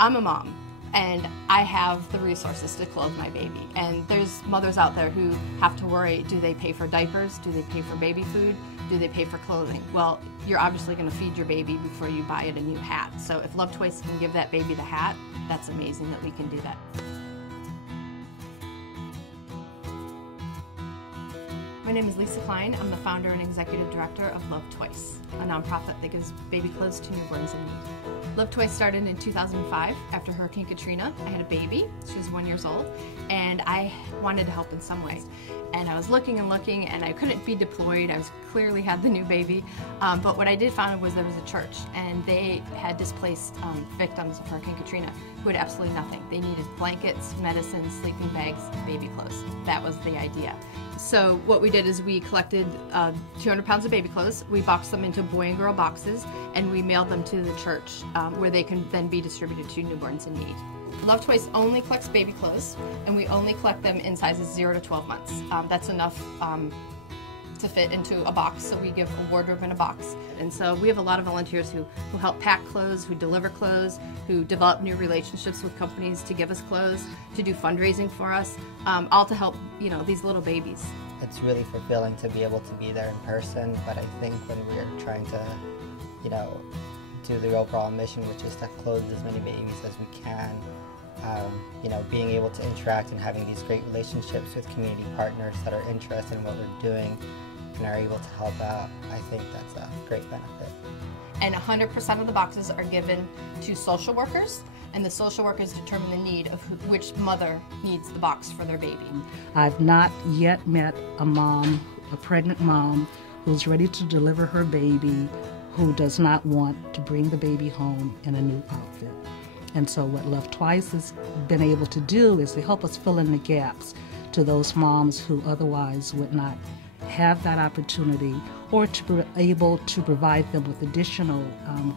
I'm a mom, and I have the resources to clothe my baby. And there's mothers out there who have to worry, do they pay for diapers? Do they pay for baby food? Do they pay for clothing? Well, you're obviously going to feed your baby before you buy it a new hat. So if Love Toys can give that baby the hat, that's amazing that we can do that. My name is Lisa Klein. I'm the founder and executive director of Love Toys, a nonprofit that gives baby clothes to newborns in need. Love Toys started in 2005 after Hurricane Katrina. I had a baby, she was 1 year old, and I wanted to help in some ways. And I was looking and looking, and I couldn't be deployed. I clearly had the new baby, but what I did find was there was a church, and they had displaced victims of Hurricane Katrina who had absolutely nothing. They needed blankets, medicine, sleeping bags, baby clothes. That was the idea. So what we did is we collected 200 pounds of baby clothes. We boxed them into boy and girl boxes, and we mailed them to the church where they can then be distributed to newborns in need. Love Toys only collects baby clothes, and we only collect them in sizes 0 to 12 months. That's enough to fit into a box, so we give a wardrobe in a box. And so we have a lot of volunteers who help pack clothes, who deliver clothes, who develop new relationships with companies to give us clothes, to do fundraising for us, all to help, these little babies. It's really fulfilling to be able to be there in person, but I think when we're trying to, do the overall mission, which is to clothe as many babies as we can, being able to interact and having these great relationships with community partners that are interested in what we're doing and are able to help out, I think that's a great benefit. And 100% of the boxes are given to social workers, and the social workers determine the need of which mother needs the box for their baby. I've not yet met a pregnant mom, who's ready to deliver her baby, who does not want to bring the baby home in a new outfit. And so what Love Twice has been able to do is to help us fill in the gaps to those moms who otherwise would not have that opportunity, or to be able to provide them with additional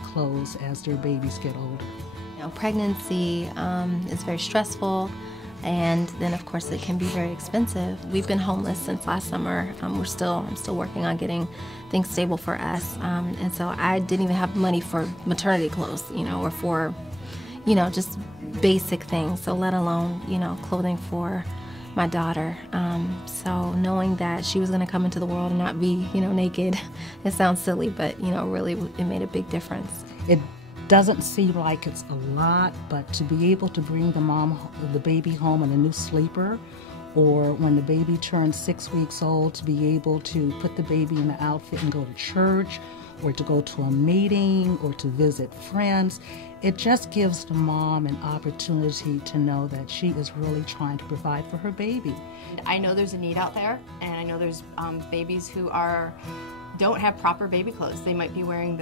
clothes as their babies get older. Pregnancy is very stressful, and then of course it can be very expensive. We've been homeless since last summer. I'm still working on getting things stable for us, and so I didn't even have money for maternity clothes, or for, just basic things. So let alone, clothing for my daughter. So knowing that she was going to come into the world and not be, naked, it sounds silly, but really it made a big difference. It doesn't seem like it's a lot, but to be able to bring the baby home in a new sleeper, or when the baby turns 6 weeks old, to be able to put the baby in the outfit and go to church, or to go to a meeting, or to visit friends, it just gives the mom an opportunity to know that she is really trying to provide for her baby. I know there's a need out there, and I know there's babies who don't have proper baby clothes. They might be wearing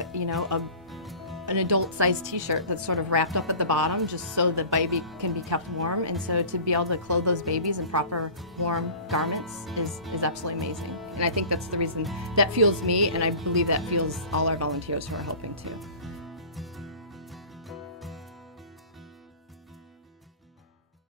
an adult-sized t-shirt that's sort of wrapped up at the bottom just so the baby can be kept warm, and so to be able to clothe those babies in proper warm garments is absolutely amazing. And I think that's the reason that fuels me, and I believe that fuels all our volunteers who are helping too.